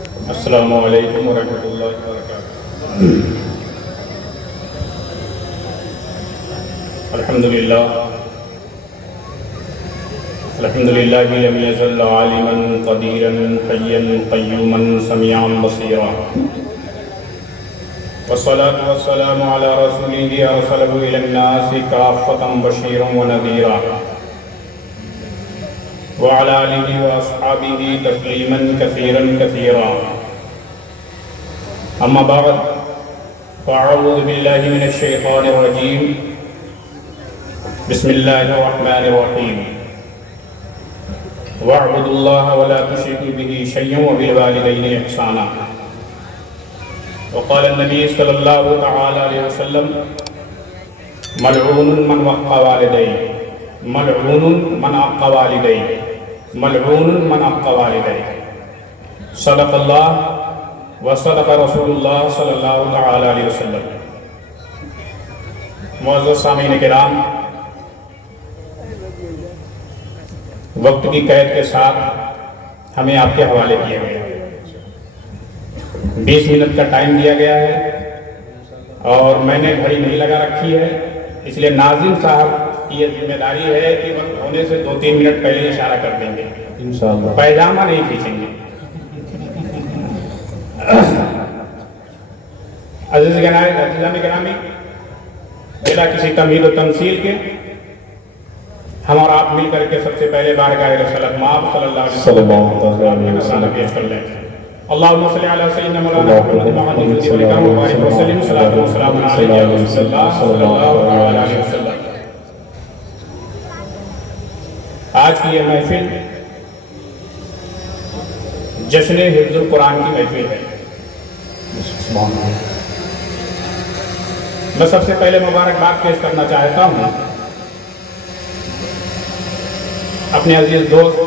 السلام علیکم ورحمۃ اللہ وبرکاتہ۔ الحمدللہ لم یزل عالما قدیرا حیا قیوما سمیعا بصیرا، والصلاة والسلام علی رسولہ ارسلہ الی الناس کافۃ بشیرا ونذیرا، وعلى آلہ واصحابہ تسلیما کثیرا کثیرا، اما بعد فاعوذ باللہ من الشیطان الرجیم، بسم اللہ الرحمن الرحیم، واعبدوا اللہ ولا تشرکوا بہ شیئا وبالوالدین احسانا۔ وقال النبی صلی اللہ تعالی علیہ وسلم، ملعون من وقع والدیہ، ملعون من عق والدیہ، ملعون من عق والدیہ۔ صدق اللہ وصدق رسول اللہ صلی اللہ تعالی علیہ وسلم۔ معزز سامعین کرام، وقت کی قید کے ساتھ ہمیں آپ کے حوالے کیے گئے 20 منٹ کا ٹائم دیا گیا ہے، اور میں نے گھڑی نہیں لگا رکھی ہے، اس لیے ناظم صاحب کی یہ ذمہ داری ہے کہ وقت ہونے سے 2-3 منٹ پہلے اشارہ کر دیں گے انشاءاللہ، پیجامہ نہیں کھینچیں گے۔ عزیزان گرامی، بلا کسی تمہید و تمثیل کے ہم اور آپ مل کر کے سب سے پہلے بارگاہ رسول مآب صلی اللہ علیہ وسلم پیش کر لیں۔ اللہم صلی علی سیدنا مولانا محمد وبارک وسلم، صلاۃ و سلام علیہ یا رسول اللہ صلی اللہ علیہ وسلم۔ آج کی یہ محفل جشن حفظ القرآن کی محفل ہے۔ میں سب سے پہلے مبارکباد پیش کرنا چاہتا ہوں اپنے عزیز دوست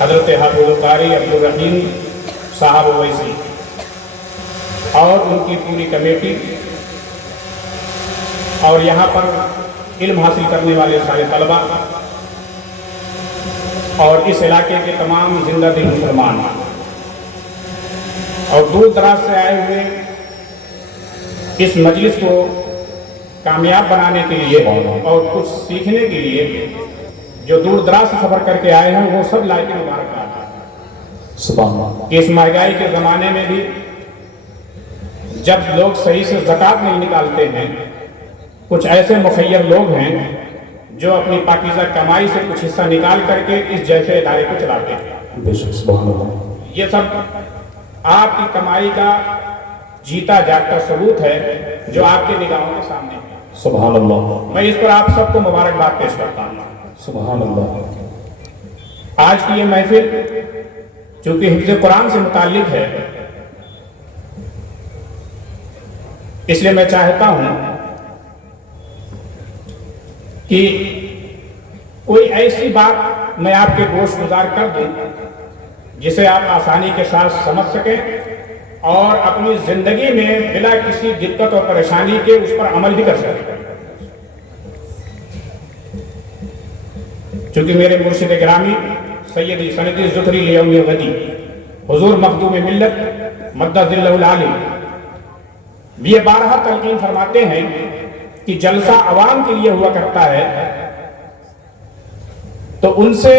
حضرت حافظ القاری عبدالرحیم صاحب اویسی اور ان کی پوری کمیٹی، اور یہاں پر علم حاصل کرنے والے سارے طلباء اور اس علاقے کے تمام زندہ دل مسلمان اور دور دراز سے آئے ہوئے اس مجلس کو کامیاب بنانے کے لیے اور کچھ سیکھنے کے لیے جو دور دراز سے سفر کر کے آئے ہیں، وہ سب لائق مبارکباد سبحان اللہ کہ اس مہنگائی کے زمانے میں بھی جب لوگ صحیح سے زکوٰۃ نہیں نکالتے ہیں، کچھ ایسے مخیر لوگ ہیں جو اپنی پاکیزہ کمائی سے کچھ حصہ نکال کر کے اس جیسے ادارے کو چلاتے ہیں۔ سبحان اللہ، یہ سب آپ کی کمائی کا جیتا جاگتا ثبوت ہے جو آپ کے نگاہوں کے سامنے ہے۔ سبحان اللہ، میں اس پر آپ سب کو مبارکباد پیش کرتا ہوں۔ سبحان اللہ۔ آج کی یہ محفل چونکہ حفظ قرآن سے متعلق ہے، اس لیے میں چاہتا ہوں کہ کوئی ایسی بات میں آپ کے گوش گزار کر دوں جسے آپ آسانی کے ساتھ سمجھ سکیں اور اپنی زندگی میں بلا کسی دقت اور پریشانی کے اس پر عمل بھی کر سکیں۔ چونکہ میرے مرشد گرامی سیدی سندی زکری لیوم غدی حضور مخدوم ملت مدہ ذلہ العالی یہ بارہا تلقین فرماتے ہیں کہ جلسہ عوام کے لیے ہوا کرتا ہے تو ان سے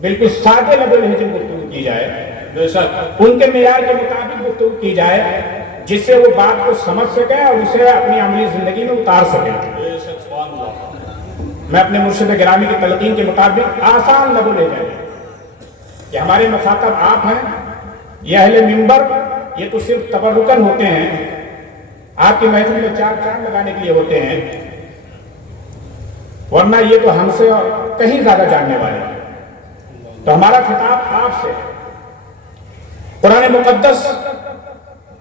بالکل سادے لب و لہجے میں گفتگو کی جائے، ان کے معیار کے مطابق گفتگو کی جائے جس سے وہ بات کو سمجھ سکیں اور اسے اپنی عملی زندگی میں اتار سکیں۔ میں اپنے مرشد گرامی کی تلقین کے مطابق آسان لب و لہجے کہ ہمارے مخاطب آپ ہیں، یہ اہل منبر یہ تو صرف تبرکن ہوتے ہیں، آپ کی محفل میں چار چاند لگانے کے لیے ہوتے ہیں، ورنہ یہ تو ہم سے کہیں زیادہ جاننے والے ہیں۔ تو ہمارا خطاب آپ سے قرآن مقدس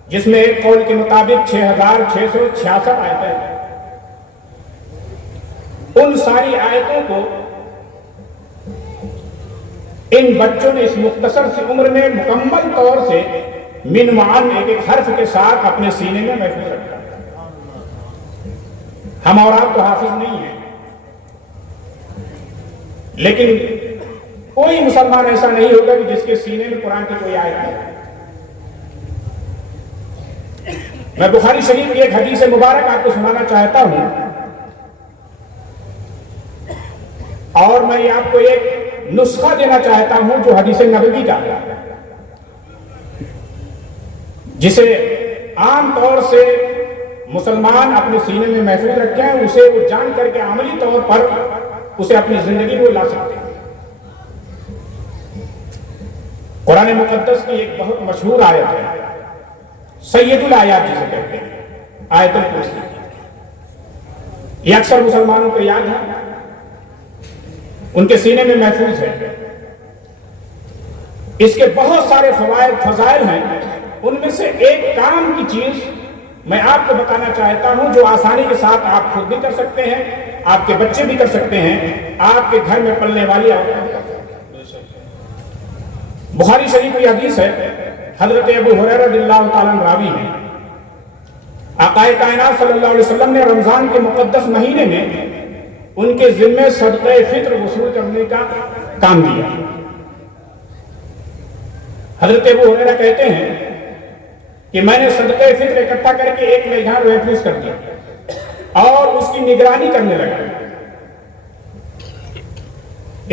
جس میں ایک قول کے مطابق 6666 آیتیں ہیں، ان ساری آیتوں کو ان بچوں نے اس مختصر سی عمر میں مکمل طور سے من معن ایک ایک حرف کے ساتھ اپنے سینے میں محفوظ رکھا۔ ہم اور آپ تو حافظ نہیں ہیں، لیکن کوئی مسلمان ایسا نہیں ہوگا کہ جس کے سینے میں قرآن کی کوئی آیت نہیں۔ میں بخاری شریف کی ایک حدیث مبارک آپ کو سنانا چاہتا ہوں، اور میں آپ کو ایک نسخہ دینا چاہتا ہوں جو حدیث نبوی کا، جسے عام طور سے مسلمان اپنے سینے میں محفوظ رکھتے ہیں، اسے وہ جان کر کے عملی طور پر اسے اپنی زندگی میں لا سکتے ہیں۔ قرآن مقدس کی ایک بہت مشہور آیت ہے، سید الآیات جسے کہتے ہیں، آیت الکرسی۔ یہ اکثر مسلمانوں کو یاد ہے، ان کے سینے میں محفوظ ہے۔ اس کے بہت سارے فوائد فضائل ہیں، ان میں سے ایک کام کی چیز میں آپ کو بتانا چاہتا ہوں جو آسانی کے ساتھ آپ خود بھی کر سکتے ہیں، آپ کے بچے بھی کر سکتے ہیں، آپ کے گھر میں پلنے والی عورتیں بھی کر سکتے ہیں۔ بخاری شریف کی حدیث ہے، حضرت ابو ہریرہ رضی اللہ تعالیٰ عنہ راوی ہیں، آقا کائنات صلی اللہ علیہ وسلم نے رمضان کے مقدس مہینے میں ان کے ذمے صدقہ فطر وصول کرنے کا کام دیا۔ حضرت ابو ہریرہ کہتے ہیں کہ میں نے صدقہ فطر اکٹھا کر کے ایک میدان محفوظ کر دیا اور اس کی نگرانی کرنے لگا۔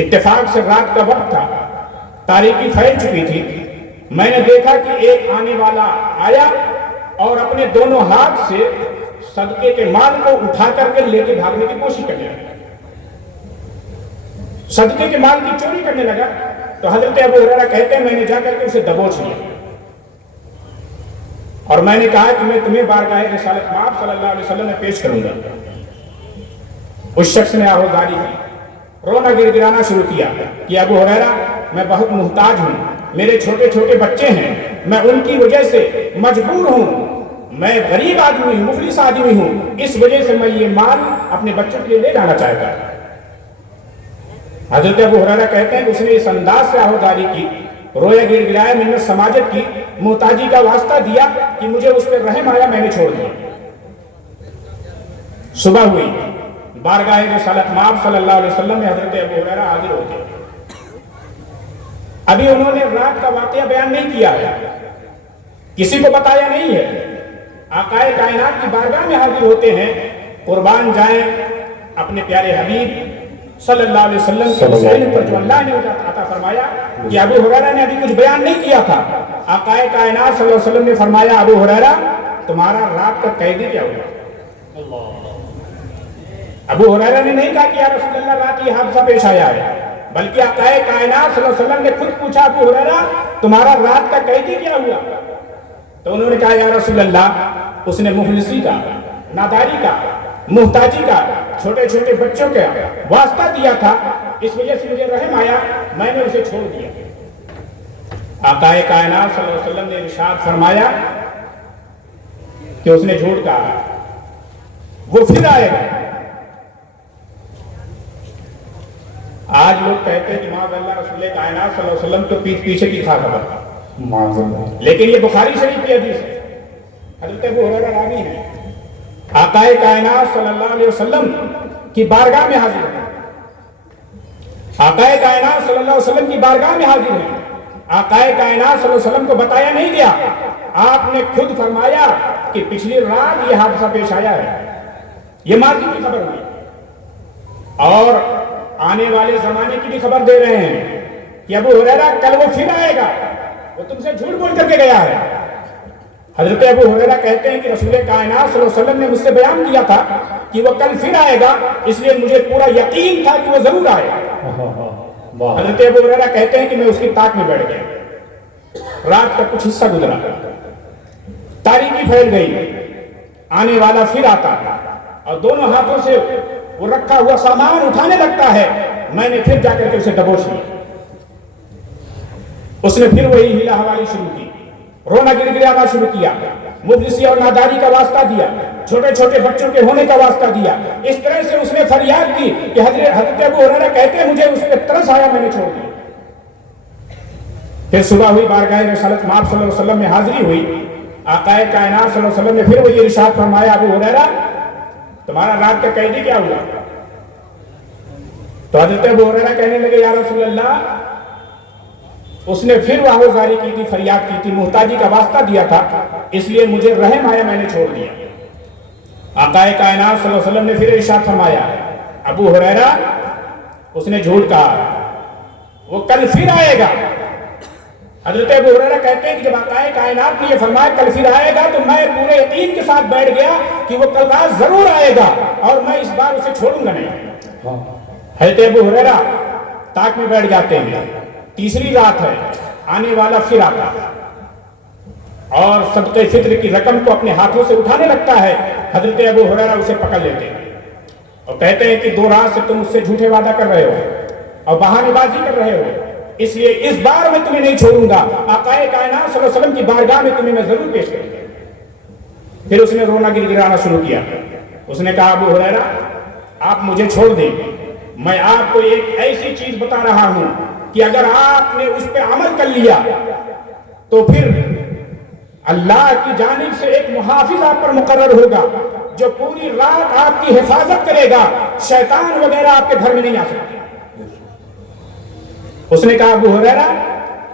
اتفاق سے رات کا وقت تھا، تاریکی پھیل چکی تھی، میں نے دیکھا کہ ایک آنے والا آیا اور اپنے دونوں ہاتھ سے صدقے کے مال کو اٹھا کر کے لے کے بھاگنے کی کوشش کرنے لگا، صدقے کے مال کی چوری کرنے لگا۔ تو حضرت ابو ہریرہ کہتے ہیں میں نے جا کر کے اسے دبوچ لیا اور میں نے کہا کہ میں تمہیں بارگاہ رسالت مآب صلی اللہ علیہ وسلم میں پیش کروں گا۔ اس شخص نے آہوزاری کی، رونا گر گرانا شروع کیا کہ ابو ہریرہ میں بہت محتاج ہوں، میرے چھوٹے چھوٹے بچے ہیں، میں ان کی وجہ سے مجبور ہوں، میں غریب آدمی ہوں، مفلس آدمی ہوں، اس وجہ سے میں یہ مال اپنے بچوں کے لیے لے جانا چاہتا ہوں۔ حضرت ابو ہریرہ کہتے ہیں کہ اس نے اس انداز سے آہوزاری کی، رویا گر گرایا، منت سماجت کی، محتاجی کا واسطہ دیا کہ مجھے اس پر رحم آیا، میں نے چھوڑ دیا۔ صبح ہوئی، بارگاہ رسالت مآب صلی اللہ علیہ وسلم میں حضرت ابو ہریرہ حاضر ہوتے ہیں۔ ابھی انہوں نے رات کا واقعہ بیان نہیں کیا ہے، کسی کو بتایا نہیں ہے، آقا کائنات کی بارگاہ میں حاضر ہوتے ہیں۔ قربان جائیں اپنے پیارے حبیب صلی اللہ علیہ وسلم کے حسین پر جو اللہ نے عطا فرمایا کہ ابو ہریرہ نے ابھی کچھ بیان نہیں کیا تھا، آقا کائنات صلی اللہ علیہ وسلم نے فرمایا ابو ہریرہ تمہارا رات کا قیدی کیا ہوا؟ ابو ہریرہ نے نہیں کہا کہ یا رسول اللہ رات یہ حادثہ پیش آیا ہے، بلکہ آقا کائنات صلی اللہ علیہ وسلم نے خود پوچھا ابو ہریرہ تمہارا رات کا قیدی کیا ہوا؟ تو انہوں نے کہا یا رسول اللہ اس نے مفلسی کا، ناداری کا، محتاجی کا، چھوٹے چھوٹے بچوں کا واسطہ دیا تھا، اس وجہ سے مجھے رحم آیا، میں نے اسے چھوڑ دیا۔ آقا کائنات صلی اللہ علیہ وسلم نے ارشاد فرمایا کہ اس نے جھوٹ کہا، وہ پھر آئے گا۔ آج لوگ کہتے ہیں کہ معاذ اللہ رسول کائنات صلی اللہ علیہ وسلم تو پیچھے کی تھا خبر، لیکن یہ بخاری شریف کی حدیث ہے، حضرت ابو ہریرہ راوی ہیں، آقا کائنات صلی اللہ علیہ وسلم کی بارگاہ میں حاضر ہیں، آقا کائنات صلی اللہ علیہ وسلم کی بارگاہ میں حاضر ہیں۔ آقا کائنات صلی اللہ علیہ وسلم کو بتایا نہیں گیا، آپ نے خود فرمایا کہ پچھلی رات یہ حادثہ پیش آیا ہے، یہ ماضی کی خبر ہوئی اور آنے والے زمانے کی بھی خبر دے رہے ہیں کہ ابو ہریرہ کل وہ پھر آئے گا، وہ تم سے جھوٹ بول کر کے گیا ہے۔ حضرت ابو ہریرہ کہتے ہیں کہ رسول کائنات صلی اللہ علیہ وسلم نے مجھ سے بیان کیا تھا کہ وہ کل پھر آئے گا، اس لیے مجھے پورا یقین تھا کہ وہ ضرور آئے گا۔ حضرت ابو ہریرہ کہتے ہیں کہ میں اس کی طاق میں بیٹھ گیا، رات کا کچھ حصہ گزرا، تاریکی پھیل گئی، آنے والا پھر آتا اور دونوں ہاتھوں سے وہ رکھا ہوا سامان اٹھانے لگتا ہے، میں نے پھر جا کر کے اسے دبوچ لیا۔ اس نے پھر وہی ہیلا حوالی شروع کی، رونا گر گرانا شروع کیا، مفلسی اور ناداری کا واسطہ دیا، چھوٹے چھوٹے بچوں کے ہونے کا واسطہ دیا۔ اس طرح سے اس نے فریاد کی کہ حضرت ابو ہریرہ کہتے ہیں مجھے اس پہ ترس آیا، میں نے چھوڑ دیا۔ پھر صبح ہوئی، بارگاہ رسالت مآب صلی اللہ علیہ وسلم میں حاضری ہوئی، آقا کائنات صلی اللہ علیہ وسلم نے پھر وہی ارشاد فرمایا ابو ہریرہ تمہارا رات کا قیدی کیا ہوا؟ تو حضرت ابو ہریرہ کہنے لگے یا رسول اللہ اس نے پھر واہوزاری کی تھی، فریاد کی تھی، محتاجی کا واسطہ دیا تھا، اس لیے مجھے رحم آیا، میں نے چھوڑ دیا۔ آقا کائنات صلی اللہ علیہ وسلم نے پھر ارشاد فرمایا، ابو ہریرہ اس نے جھوٹ کہا، وہ کل پھر آئے گا۔ حضرت ابو ہریرہ کہتے ہیں کہ جب آقا کائنات نے یہ فرمایا کل پھر آئے گا تو میں پورے یقین کے ساتھ بیٹھ گیا کہ وہ کل رات ضرور آئے گا اور میں اس بار اسے چھوڑوں گا نہیں۔ حضرت ابو ہریرہ تاک میں بیٹھ جاتے ہیں، تیسری رات ہے، آنے والا پھر آتا ہے اور صدقہ فطر کی رقم کو اپنے ہاتھوں سے اٹھانے لگتا ہے۔ حضرت ابو ہریرہ اسے پکڑ لیتے ہیں اور کہتے ہیں کہ 2 رات سے تم مجھ سے جھوٹے وعدہ کر رہے ہو اور بہانے بازی کر رہے ہو، اس لیے اس بار میں تمہیں نہیں چھوڑوں گا، آقا کائنات صلی اللہ علیہ وسلم کی بارگاہ میں تمہیں میں ضرور پیش کروں گا۔ پھر اس نے رونا گڑگڑانا شروع کیا، اس نے کہا ابو ہریرہ آپ مجھے چھوڑ دیں، میں آپ کو ایک ایسی چیز بتا رہا ہوں کہ اگر آپ نے اس پہ عمل کر لیا تو پھر اللہ کی جانب سے ایک محافظ آپ پر مقرر ہوگا جو پوری رات آپ کی حفاظت کرے گا، شیطان وغیرہ آپ کے گھر میں نہیں آ سکتے۔ اس نے کہا ابو ہریرہ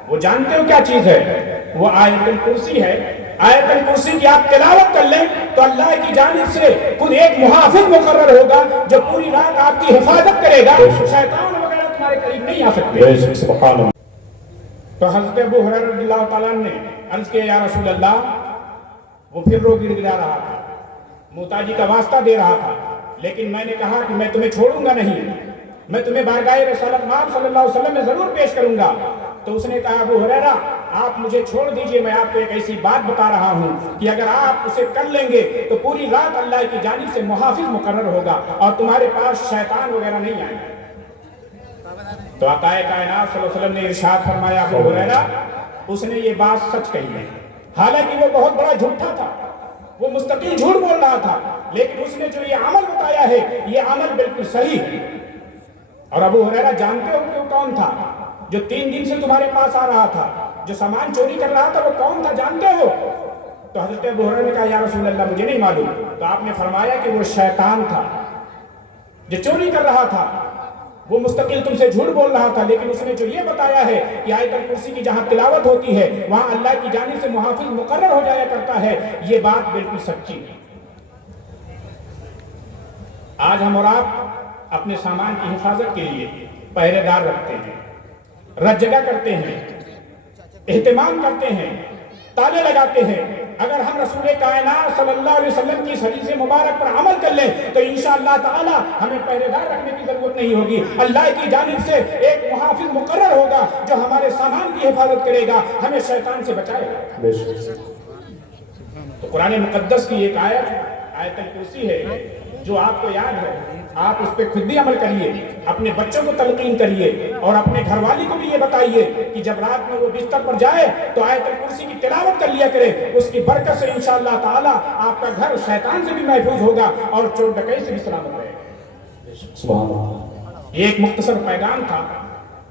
وہ جانتے ہو کیا چیز ہے؟ وہ آیت الکرسی ہے، آیت الکرسی کی آپ تلاوت کر لیں تو اللہ کی جانب سے خود ایک محافظ مقرر ہوگا جو پوری رات آپ کی حفاظت کرے گا، شیطان وغیرہ تمہارے قریب نہیں آ سکتے۔ سبحان اللہ۔ تو حضرت ابو ہریرہ رضی اللہ تعالیٰ نے عرض کیا یا رسول اللہ، وہ پھر رو گڑ گڑا رہا تھا، محتاجی کا واسطہ دے رہا تھا، لیکن میں نے کہا کہ میں تمہیں چھوڑوں گا نہیں، میں تمہیں بارگاہ رسالت مآب صلی اللہ علیہ وسلم میں ضرور پیش کروں گا۔ تو اس نے کہا ابو ہریرہ آپ مجھے چھوڑ دیجئے، میں آپ کو ایک ایسی بات بتا رہا ہوں کہ اگر آپ اسے کر لیں گے تو پوری رات اللہ کی جانب سے محافظ مقرر ہوگا اور تمہارے پاس شیطان وغیرہ نہیں آئے گا۔ تو آقا کائنات صلی اللہ علیہ وسلم نے ارشاد فرمایا ابو ہریرہ اس نے یہ بات سچ کہی ہے، حالانکہ وہ بہت بڑا جھوٹا تھا، وہ مستقل جھوٹ بول رہا تھا، لیکن اس نے جو یہ عمل بتایا ہے یہ عمل بالکل صحیح ہے۔ اور ابو ہریرہ جانتے ہو کہ وہ کون تھا جو 3 دن سے تمہارے پاس آ رہا تھا، جو سامان چوری کر رہا تھا، وہ کون تھا جانتے ہو؟ تو حضرت ابو ہریرہ نے کہا یا رسول اللہ مجھے نہیں معلوم۔ تو آپ نے فرمایا کہ وہ شیطان تھا جو چوری کر رہا تھا، وہ مستقل تم سے جھوٹ بول رہا تھا، لیکن اس نے جو یہ بتایا ہے کہ آیت الکرسی کی جہاں تلاوت ہوتی ہے وہاں اللہ کی جانب سے محافظ مقرر ہو جایا کرتا ہے، یہ بات بالکل سچی ہے۔ آج ہم اور آپ اپنے سامان کی حفاظت کے لیے پہرے دار رکھتے ہیں، رت جگہ کرتے ہیں، اہتمام کرتے ہیں، تالے لگاتے ہیں۔ اگر ہم رسول کائنات صلی اللہ علیہ وسلم کی اس حدیث مبارک پر عمل کر لیں تو انشاءاللہ تعالی ہمیں پہرے دار رکھنے کی ضرورت نہیں ہوگی، اللہ کی جانب سے ایک محافظ مقرر ہوگا جو ہمارے سامان کی حفاظت کرے گا، ہمیں شیطان سے بچائے گا۔ تو قرآن مقدس کی ایک آیت الکرسی ہے جو آپ کو یاد ہے، آپ اس پہ خود بھی عمل کریے، اپنے بچوں کو تلقین کریے اور اپنے گھر والی کو بھی یہ بتائیے کہ جب رات میں وہ بستر پر جائے تو آیت الکرسی کی تلاوت کر لیا کرے، اس کی برکت سے انشاءاللہ تعالی آپ کا گھر شیطان سے بھی محفوظ ہوگا اور چور ڈکائی سے بھی سلامت رہے گا۔ سبحان اللہ۔ یہ ایک مختصر پیغام تھا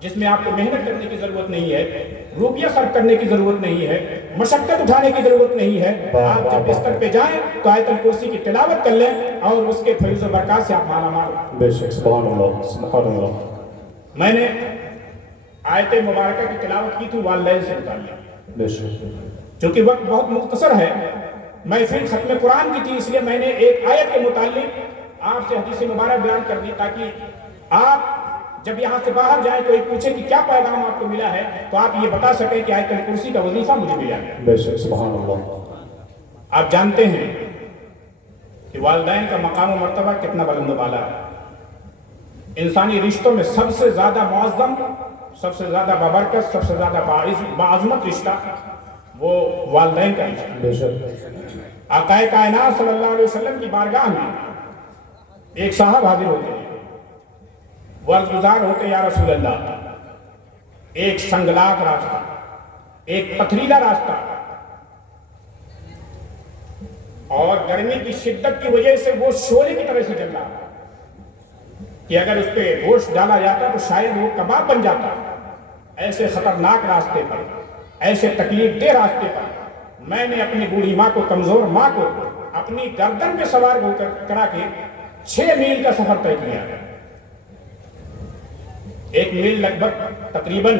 جس میں آپ کو محنت کرنے کی ضرورت نہیں ہے، روپیہ صرف کرنے کی ضرورت نہیں ہے، مشقت اٹھانے کی ضرورت نہیں ہے۔ آپ جب بستر پہ جائیں تو آیت الکرسی کی تلاوت کر لیں اور اس کے فیض و برکات سے آپ مالا مال ہوں۔ بے شک، سبحان اللہ، سبحان اللہ۔ میں نے آیت مبارکہ کی تلاوت کی تھی والدین سے متعلق، بے شک، چونکہ وقت بہت مختصر ہے، محفل ختم قرآن کی تھی، اس لیے میں نے ایک آیت کے متعلق آپ سے حدیث مبارک بیان کر دی تاکہ آپ جب یہاں سے باہر جائیں تو ایک پوچھے کہ کیا پیغام آپ کو ملا ہے تو آپ یہ بتا سکیں کہ آیت الکرسی کا وظیفہ مجھے ملا ہے۔ بے شک، سبحان اللہ۔ آپ جانتے ہیں کہ والدین کا مقام و مرتبہ کتنا بلند و بالا ہے۔ انسانی رشتوں میں سب سے زیادہ معظم، سب سے زیادہ بابرکت، سب سے زیادہ باعظمت رشتہ وہ والدین کا رشتہ۔ بے شک، آقا کائنات صلی اللہ علیہ وسلم کی بارگاہ میں ایک صاحب حاضر ہوتے ہیں، وہ عرض گزار ہوتے یا رسول اللہ، ایک سنگلاخ راستہ، ایک پتھریلا راستہ اور گرمی کی شدت کی وجہ سے وہ شعلے کی طرح سے جل رہا کہ اگر اس پہ گوشت ڈالا جاتا تو شاید وہ کباب بن جاتا۔ ایسے خطرناک راستے پر، ایسے تکلیف دہ راستے پر میں نے اپنی بوڑھی ماں کو، کمزور ماں کو اپنی گردن پہ سوار کرا کے 6 میل کا سفر طے کیا۔ 1 میل لگ بھگ تقریباً